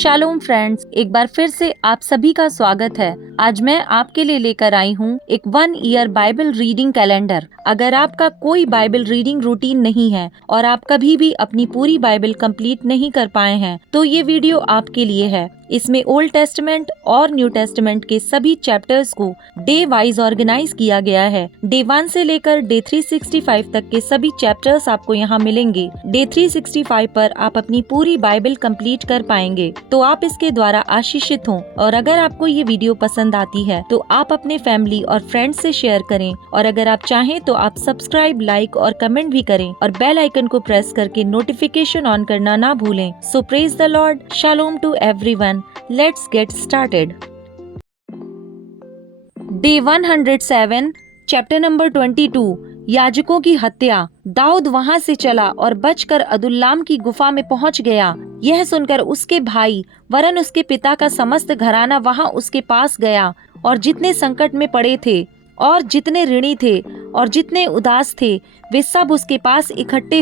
Shalom friends, एक बार फिर से आप सभी का स्वागत है। आज मैं आपके लिए लेकर आई हूँ एक 1 ईयर बाइबल रीडिंग कैलेंडर। अगर आपका कोई बाइबल रीडिंग रूटीन नहीं है और आप कभी भी अपनी पूरी बाइबल कंप्लीट नहीं कर पाए हैं, तो ये वीडियो आपके लिए है। इसमें ओल्ड टेस्टमेंट और न्यू टेस्टमेंट के सभी चैप्टर्स को डे वाइज ऑर्गेनाइज किया गया है। डे 1 से लेकर डे 365 तक के सभी चैप्टर्स आपको यहाँ मिलेंगे। डे 365 पर आप अपनी पूरी बाइबल कंप्लीट कर पाएंगे, तो आप इसके द्वारा आशीषित हों। और अगर आपको ये वीडियो पसंद आती है तो आप अपने फैमिली और फ्रेंड्स से शेयर करें, और अगर आप चाहें तो आप सब्सक्राइब, लाइक और कमेंट भी करें और बेल आइकन को प्रेस करके नोटिफिकेशन ऑन करना ना भूलें। So praise the lord, shalom to everyone. Let's get started. Day 107, chapter number 22, याजकों की हत्या। दाऊद वहां से चला और बचकर अदुल्लाम की गुफा में पहुंच गया। यह सुनकर उसके भाई वरन उसके पिता का समस्त घराना वहां उसके पास गया, और जितने संकट में पड़े थे और जितने ऋणी थे और जितने उदास थे, वे सब उसके पास इकट्ठे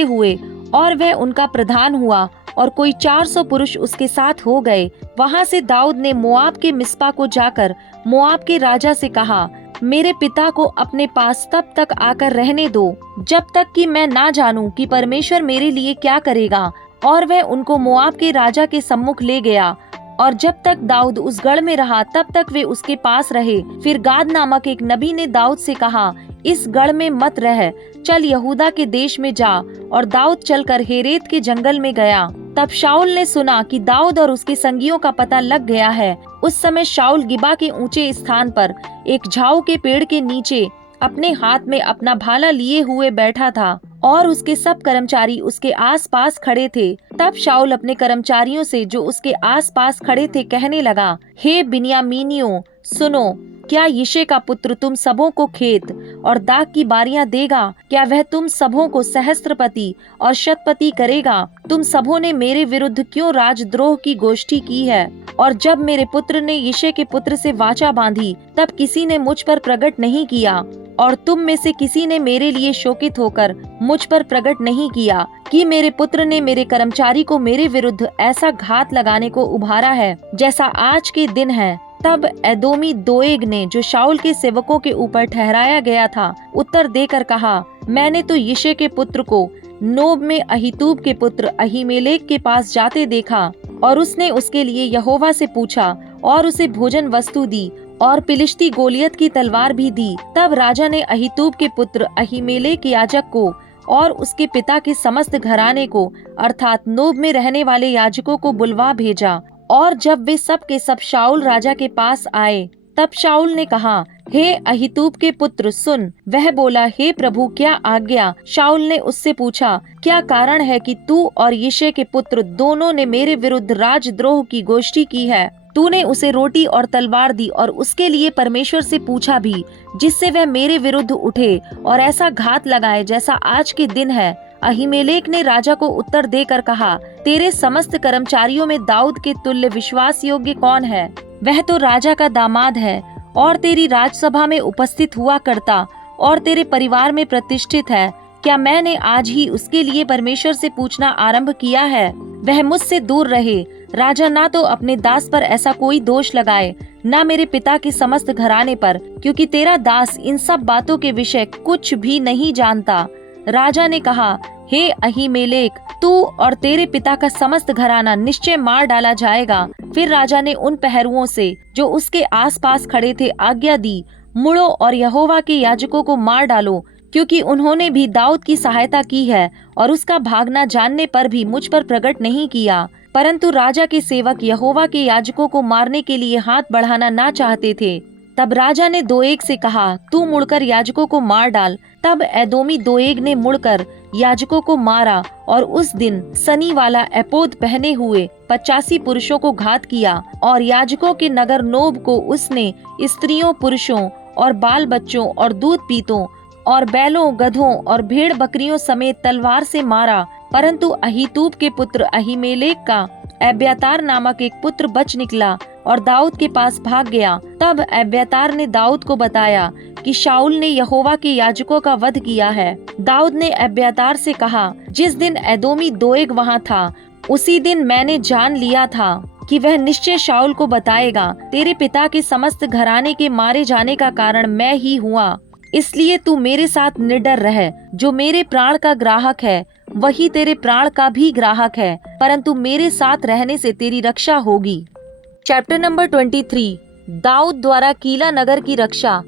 हुए और वह उनका प्रधान हुआ, और कोई 400 पुरुष उसके साथ हो गए। वहां से दाऊद ने मोआब के मिस्पा को जाकर मोआब के राजा से कहा, मेरे पिता को अपने पास तब तक आकर रहने दो जब तक कि मैं ना जानूं कि परमेश्वर मेरे लिए क्या करेगा। और वह उनको मोआब के राजा के सम्मुख ले गया, और जब तक दाऊद उस गढ़ में रहा तब तक वे उसके पास रहे। फिर गाद नामक एक नबी ने दाऊद से कहा, इस गढ़ में मत रह, चल यहूदा के देश में जा। और दाऊद चलकर हेरेत के जंगल में गया। तब शाऊल ने सुना कि दाऊद और उसके संगियों का पता लग गया है। उस समय शाऊल गिबा के ऊंचे स्थान पर एक झाऊ के पेड़ के नीचे अपने हाथ में अपना भाला लिए हुए बैठा था, और उसके सब कर्मचारी उसके आसपास खड़े थे। तब शाऊल अपने कर्मचारियों से जो उसके आसपास खड़े थे कहने लगा, हे बिन्यामीनियों सुनो, क्या यिशै का पुत्र तुम सबों को खेत और दाख की बारियां देगा? क्या वह तुम सबों को सहस्त्रपति और शतपति करेगा? तुम सबों ने मेरे विरुद्ध क्यों राजद्रोह की गोष्ठी की है? और जब मेरे पुत्र ने यिशै के पुत्र से वाचा बांधी, तब किसी ने मुझ पर प्रकट नहीं किया, और तुम में से किसी ने मेरे लिए शोकित होकर मुझ पर प्रकट नहीं किया कि मेरे पुत्र ने मेरे कर्मचारी को मेरे विरुद्ध ऐसा घात लगाने को उभारा है जैसा आज के दिन है। तब एदोमी दोएग ने, जो शाऊल के सेवकों के ऊपर ठहराया गया था, उत्तर देकर कहा, मैंने तो यिशै के पुत्र को नोब में अहीतूब के पुत्र अहीमेलेक के पास जाते देखा, और उसने उसके लिए यहोवा से पूछा और उसे भोजन वस्तु दी, और फिलिश्ती गोलियत की तलवार भी दी। तब राजा ने अहीतूब के पुत्र अहीमेलेक याजक को और उसके पिता के समस्त घराने को, अर्थात नोब में रहने वाले याजकों को बुलवा भेजा। और जब वे सब के सब शाऊल राजा के पास आए, तब शाऊल ने कहा, हे अहीतूब के पुत्र सुन। वह बोला, हे प्रभु क्या आज्ञा? शाऊल ने उससे पूछा, क्या कारण है कि तू और यिशै के पुत्र दोनों ने मेरे विरुद्ध राजद्रोह की गोष्ठी की है? तूने उसे रोटी और तलवार दी, और उसके लिए परमेश्वर से पूछा भी, जिससे वह मेरे विरुद्ध उठे और ऐसा घात लगाए जैसा आज के दिन है। अहीमेलेक ने राजा को उत्तर देकर कहा, तेरे समस्त कर्मचारियों में दाऊद के तुल्य विश्वास योग्य कौन है? वह तो राजा का दामाद है और तेरी राजसभा में उपस्थित हुआ करता और तेरे परिवार में प्रतिष्ठित है। क्या मैंने आज ही उसके लिए परमेश्वर से पूछना आरंभ किया है? वह मुझसे दूर रहे। राजा ना तो अपने दास पर ऐसा कोई दोष लगाए, ना मेरे पिता के समस्त घराने पर, क्योंकि तेरा दास इन सब बातों के विषय कुछ भी नहीं जानता। राजा ने कहा, हे अहीमेलेक, तू और तेरे पिता का समस्त घराना निश्चय मार डाला जाएगा। फिर राजा ने उन पहरुओं से जो उसके आसपास खड़े थे आज्ञा दी, मुड़ो और यहोवा के याजकों को मार डालो, क्योंकि उन्होंने भी दाऊद की सहायता की है, और उसका भागना जानने पर भी मुझ पर प्रकट नहीं किया। परंतु राजा के सेवक यहोवा के याजकों को मारने के लिए हाथ बढ़ाना ना चाहते थे। तब राजा ने दोएग से कहा, तू मुड़कर याजकों को मार डाल। तब एदोमी दोएग ने मुड़कर याजकों को मारा, और उस दिन सनी वाला एपोद पहने हुए 85 पुरुषों को घात किया। और याजकों के नगर नोब को उसने स्त्रियों, पुरुषों और बाल बच्चों और दूध पीतों और बैलों, गधों और भेड़ बकरियों समेत तलवार से मारा। परंतु अहीतूब के पुत्र अहीमेलेक का एब्यातार नामक एक पुत्र बच निकला और दाऊद के पास भाग गया। तब एब्यातार ने दाऊद को बताया कि शाऊल ने यहोवा के याजकों का वध किया है। दाऊद ने एब्यातार से कहा, जिस दिन एदोमी दोएग वहाँ था, उसी दिन मैंने जान लिया था कि वह निश्चय शाऊल को बताएगा। तेरे पिता के समस्त घराने के मारे जाने का कारण मैं ही हुआ, इसलिए तू मेरे साथ निडर रह। जो मेरे प्राण का ग्राहक है वही तेरे प्राण का भी ग्राहक है, परंतु मेरे साथ रहने से तेरी रक्षा होगी। चैप्टर नंबर 23, दाऊद द्वारा कीला नगर की रक्षा।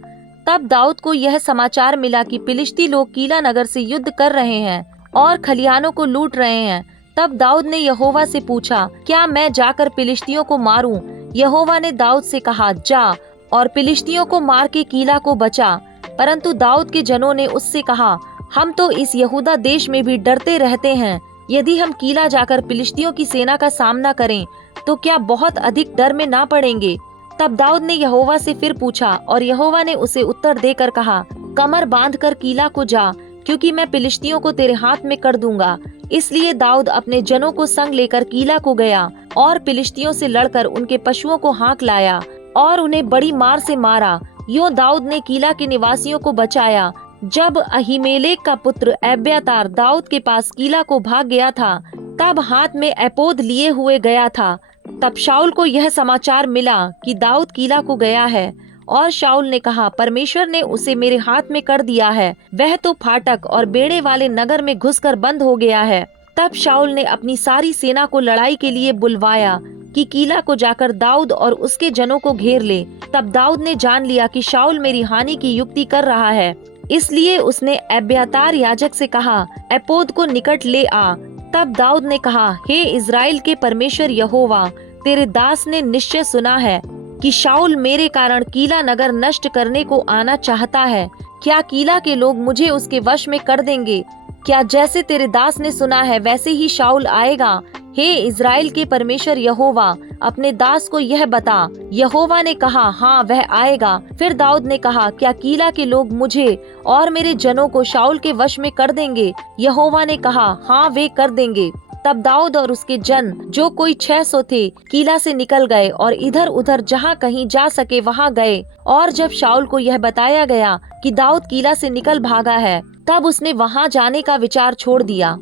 तब दाऊद को यह समाचार मिला कि फिलिस्ती लोग कीला नगर से युद्ध कर रहे हैं और खलिहानों को लूट रहे हैं। तब दाऊद ने यहोवा से पूछा, क्या मैं जाकर फिलिस्तियों को मारूं? यहोवा ने दाऊद से कहा, जा और फिलिस्तियों को मार के कीला को बचा। परंतु दाऊद के जनों ने उससे कहा, हम तो इस यहूदा देश में भी डरते रहते हैं। यदि हम कीला जाकर फिलिस्तियों की सेना का सामना करें तो क्या बहुत अधिक डर में ना पड़ेंगे? तब दाऊद ने यहोवा से फिर पूछा और यहोवा ने उसे उत्तर देकर कहा, कमर बांधकर कीला को जा, क्योंकि मैं फिलिस्तियों को तेरे हाथ में कर दूंगा। इसलिए दाऊद अपने जनों को संग लेकर कीला को गया और फिलिस्तियों से लड़कर उनके पशुओं को हाँक लाया और उन्हें बड़ी मार से मारा। यूं दाऊद ने कीला के निवासियों को बचाया। जब अहीमेलेक का पुत्र एब्यातार दाऊद के पास कीला को भाग गया था, तब हाथ में एपोद लिए हुए गया था। तब शाऊल को यह समाचार मिला कि दाऊद कीला को गया है, और शाऊल ने कहा, परमेश्वर ने उसे मेरे हाथ में कर दिया है। वह तो फाटक और बेड़े वाले नगर में घुसकर बंद हो गया है। तब शाऊल ने अपनी सारी सेना को लड़ाई के लिए बुलवाया कि कीला को जाकर दाऊद और उसके जनों को घेर ले। तब दाऊद ने जान लिया कि शाऊल मेरी हानि की युक्ति कर रहा है, इसलिए उसने एब्यातार याजक से कहा, एपोद को निकट ले आ। तब दाऊद ने कहा, हे इज़राइल के परमेश्वर यहोवा, तेरे दास ने निश्चय सुना है कि शाऊल मेरे कारण कीला नगर नष्ट करने को आना चाहता है। क्या कीला के लोग मुझे उसके वश में कर देंगे? क्या जैसे तेरे दास ने सुना है वैसे ही शाऊल आएगा? हे इज़राइल के परमेश्वर यहोवा, अपने दास को यह बता। यहोवा ने कहा, हाँ वह आएगा। फिर दाऊद ने कहा, क्या कीला के लोग मुझे और मेरे जनों को शाऊल के वश में कर देंगे? यहोवा ने कहा, हाँ वे कर देंगे। तब दाऊद और उसके जन, जो कोई 600 थे, कीला से निकल गए और इधर उधर जहाँ कहीं जा सके वहाँ गए। और जब शाऊल को यह बताया गया कि दाऊद कीला से निकल भागा है, तब उसने वहाँ जाने का विचार छोड़ दिया।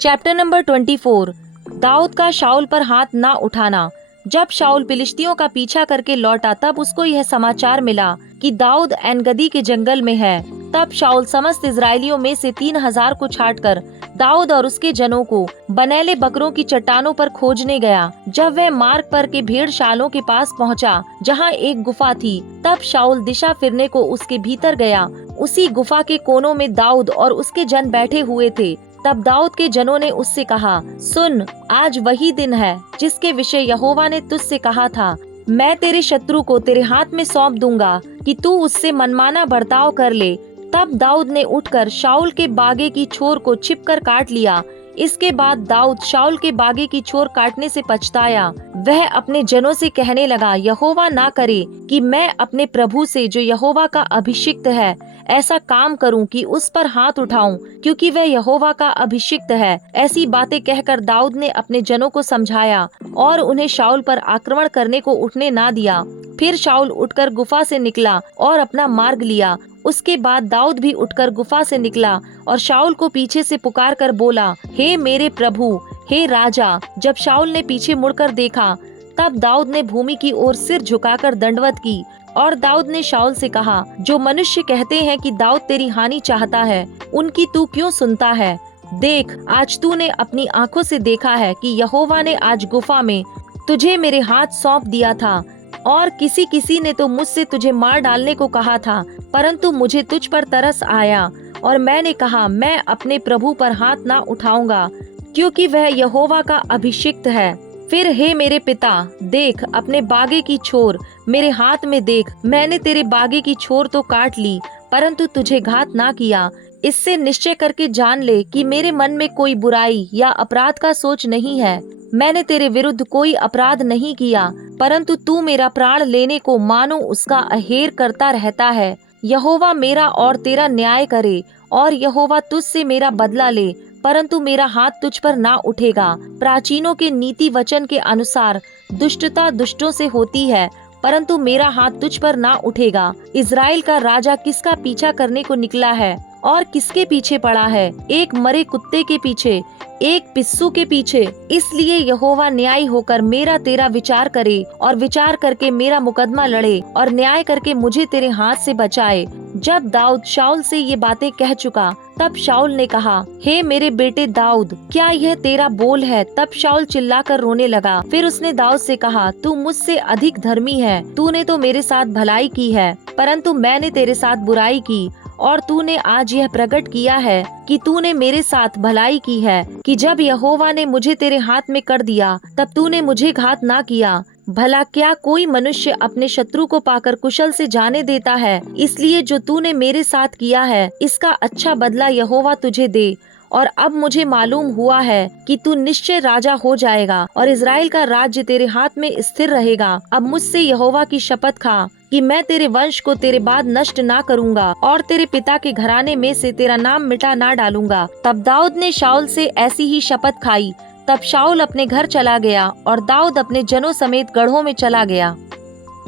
चैप्टर नंबर 24, दाऊद का शाऊल पर हाथ ना उठाना। जब शाऊल फिलिस्तियों का पीछा करके लौटा, तब उसको यह समाचार मिला कि दाऊद एनगदी के जंगल में है। तब शाऊल समस्त इजरायलियों में से 3000 को छांटकर दाऊद और उसके जनों को बनेले बकरों की चट्टानों पर खोजने गया। जब वह मार्ग पर के भेड़शालों के पास पहुंचा, जहां एक गुफा थी, तब शाऊल दिशा फिरने को उसके भीतर गया। उसी गुफा के कोनों में दाऊद और उसके जन बैठे हुए थे। तब दाऊद के जनों ने उससे कहा, सुन, आज वही दिन है जिसके विषय यहोवा ने तुझसे कहा था, मैं तेरे शत्रु को तेरे हाथ में सौंप दूंगा कि तू उससे मनमाना बर्ताव कर ले। तब दाऊद ने उठकर शाऊल के बागे की छोर को छिपकर काट लिया। इसके बाद दाऊद शाऊल के बागे की छोर काटने से पछताया। वह अपने जनों से कहने लगा, यहोवा ना करे कि मैं अपने प्रभु से, जो यहोवा का अभिषिक्त है, ऐसा काम करूं कि उस पर हाथ उठाऊं, क्योंकि वह यहोवा का अभिषिक्त है। ऐसी बातें कहकर दाऊद ने अपने जनों को समझाया और उन्हें शाऊल पर आक्रमण करने को उठने ना दिया। फिर शाऊल उठकर गुफा से निकला और अपना मार्ग लिया। उसके बाद दाऊद भी उठकर गुफा से निकला और शाऊल को पीछे से पुकार कर बोला, हे मेरे प्रभु, हे राजा। जब शाऊल ने पीछे मुड़कर देखा, तब दाऊद ने भूमि की ओर सिर झुकाकर दंडवत की। और दाऊद ने शाऊल से कहा, जो मनुष्य कहते हैं कि दाऊद तेरी हानि चाहता है, उनकी तू क्यों सुनता है? देख, आज तूने अपनी आंखों से देखा है कि यहोवा ने आज गुफा में तुझे मेरे हाथ सौंप दिया था, और किसी किसी ने तो मुझसे तुझे मार डालने को कहा था, परंतु मुझे तुझ पर तरस आया और मैंने कहा, मैं अपने प्रभु पर हाथ ना उठाऊंगा, क्योंकि वह यहोवा का अभिषिक्त है। फिर हे मेरे पिता, देख, अपने बागे की छोर मेरे हाथ में देख। मैंने तेरे बागे की छोर तो काट ली, परंतु तुझे घात ना किया। इससे निश्चय करके जान ले कि मेरे मन में कोई बुराई या अपराध का सोच नहीं है। मैंने तेरे विरुद्ध कोई अपराध नहीं किया, परंतु तू मेरा प्राण लेने को मानो उसका अहेर करता रहता है। यहोवा मेरा और तेरा न्याय करे, और यहोवा तुझसे मेरा बदला ले, परंतु मेरा हाथ तुझ पर ना उठेगा। प्राचीनों के नीति वचन के अनुसार दुष्टता दुष्टों से होती है, परंतु मेरा हाथ तुझ पर ना उठेगा। इज़राइल का राजा किसका पीछा करने को निकला है? और किसके पीछे पड़ा है? एक मरे कुत्ते के पीछे, एक पिस्सू के पीछे। इसलिए यहोवा न्यायी होकर मेरा तेरा विचार करे और विचार करके मेरा मुकदमा लड़े और न्याय करके मुझे तेरे हाथ से बचाए। जब दाऊद शाऊल से ये बातें कह चुका, तब शाऊल ने कहा, हे मेरे बेटे दाऊद, क्या यह तेरा बोल है? तब शाऊल चिल्लाकर रोने लगा। फिर उसने दाऊद से कहा, तू मुझसे अधिक धर्मी है। तूने तो मेरे साथ भलाई की है, परंतु मैंने तेरे साथ बुराई की। और तूने आज यह प्रकट किया है कि तूने मेरे साथ भलाई की है कि जब यहोवा ने मुझे तेरे हाथ में कर दिया, तब तूने मुझे घात ना किया। भला क्या कोई मनुष्य अपने शत्रु को पाकर कुशल से जाने देता है? इसलिए जो तूने मेरे साथ किया है, इसका अच्छा बदला यहोवा तुझे दे। और अब मुझे मालूम हुआ है कि तू निश्चय राजा हो जाएगा और इज़राइल का राज्य तेरे हाथ में स्थिर रहेगा। अब मुझसे यहोवा की शपथ खा कि मैं तेरे वंश को तेरे बाद नष्ट ना करूंगा और तेरे पिता के घराने में से तेरा नाम मिटा ना डालूंगा। तब दाऊद ने शाऊल से ऐसी ही शपथ खाई। तब शाऊल अपने घर चला गया और दाऊद अपने जनों समेत गढ़ों में चला गया।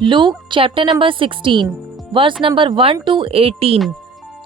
Luke chapter number 16 verse number 1 to 18।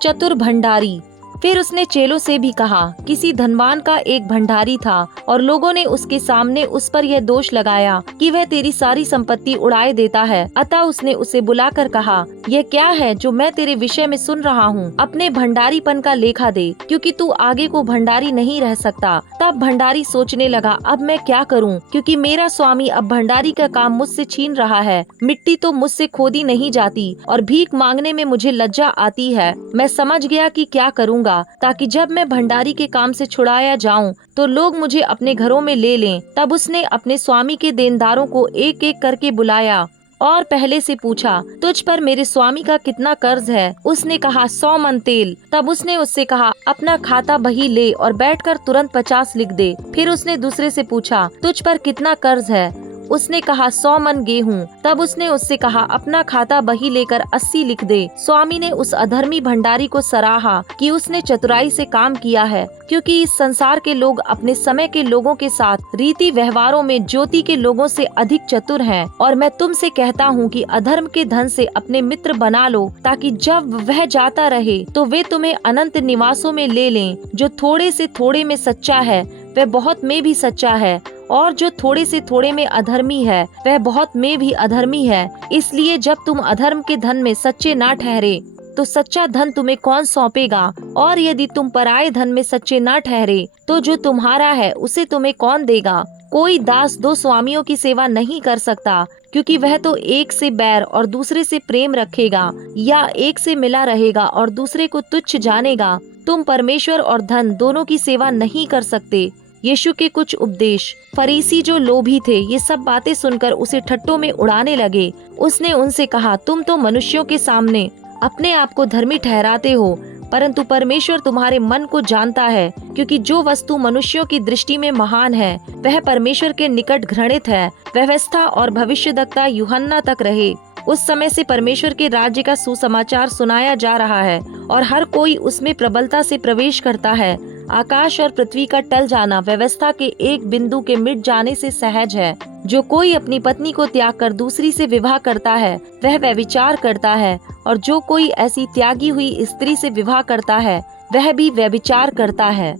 चतुर भंडारी। फिर उसने चेलों से भी कहा, किसी धनवान का एक भंडारी था और लोगों ने उसके सामने उस पर यह दोष लगाया कि वह तेरी सारी संपत्ति उड़ाए देता है। अतः उसने उसे बुलाकर कहा, यह क्या है जो मैं तेरे विषय में सुन रहा हूँ? अपने भंडारीपन का लेखा दे, क्योंकि तू आगे को भंडारी नहीं रह सकता। तब भंडारी सोचने लगा, अब मैं क्या करूँ, क्योंकि मेरा स्वामी अब भंडारी का काम मुझसे छीन रहा है। मिट्टी तो मुझसे खोदी नहीं जाती और भीख मांगने में मुझे लज्जा आती है। मैं समझ गया कि क्या करूँगा, ताकि जब मैं भंडारी के काम से छुड़ाया जाऊं तो लोग मुझे अपने घरों में ले लें। तब उसने अपने स्वामी के देनदारों को एक एक करके बुलाया और पहले से पूछा, तुझ पर मेरे स्वामी का कितना कर्ज है? उसने कहा, 100 मन तेल। तब उसने उससे कहा, अपना खाता बही ले और बैठकर तुरंत 50 लिख दे। फिर उसने दूसरे से पूछा, तुझ पर कितना कर्ज है? उसने कहा, 100 मन गेहूं। तब उसने उससे कहा, अपना खाता बही लेकर 80 लिख दे। स्वामी ने उस अधर्मी भंडारी को सराहा कि उसने चतुराई से काम किया है, क्योंकि इस संसार के लोग अपने समय के लोगों के साथ रीति व्यवहारों में ज्योति के लोगों से अधिक चतुर हैं। और मैं तुमसे कहता हूँ कि अधर्म के धन से अपने मित्र बना लो, ताकि जब वह जाता रहे तो वे तुम्हें अनंत निवासों में ले लें। जो थोड़े से थोड़े में सच्चा है, वह बहुत में भी सच्चा है, और जो थोड़े से थोड़े में अधर्मी है, वह बहुत में भी अधर्मी है। इसलिए जब तुम अधर्म के धन में सच्चे ना ठहरे, तो सच्चा धन तुम्हें कौन सौंपेगा? और यदि तुम पराये धन में सच्चे ना ठहरे, तो जो तुम्हारा है उसे तुम्हें कौन देगा? कोई दास 2 स्वामियों की सेवा नहीं कर सकता, क्योंकि वह तो एक से बैर और दूसरे से प्रेम रखेगा, या एक से मिला रहेगा और दूसरे को तुच्छ जानेगा। तुम परमेश्वर और धन दोनों की सेवा नहीं कर सकते। यीशु के कुछ उपदेश। फरीसी जो लोभी थे, ये सब बातें सुनकर उसे ठट्टों में उड़ाने लगे। उसने उनसे कहा, तुम तो मनुष्यों के सामने अपने आप को धर्मी ठहराते हो, परंतु परमेश्वर तुम्हारे मन को जानता है, क्योंकि जो वस्तु मनुष्यों की दृष्टि में महान है, वह परमेश्वर के निकट घृणित है। व्यवस्था और भविष्यद्वक्ता यूहन्ना तक रहे। उस समय से परमेश्वर के राज्य का सुसमाचार सुनाया जा रहा है और हर कोई उसमें प्रबलता से प्रवेश करता है। आकाश और पृथ्वी का टल जाना व्यवस्था के एक बिंदु के मिट जाने से सहज है। जो कोई अपनी पत्नी को त्याग कर दूसरी से विवाह करता है, वह व्यभिचार करता है, और जो कोई ऐसी त्यागी हुई स्त्री से विवाह करता है, वह भी व्यभिचार करता है।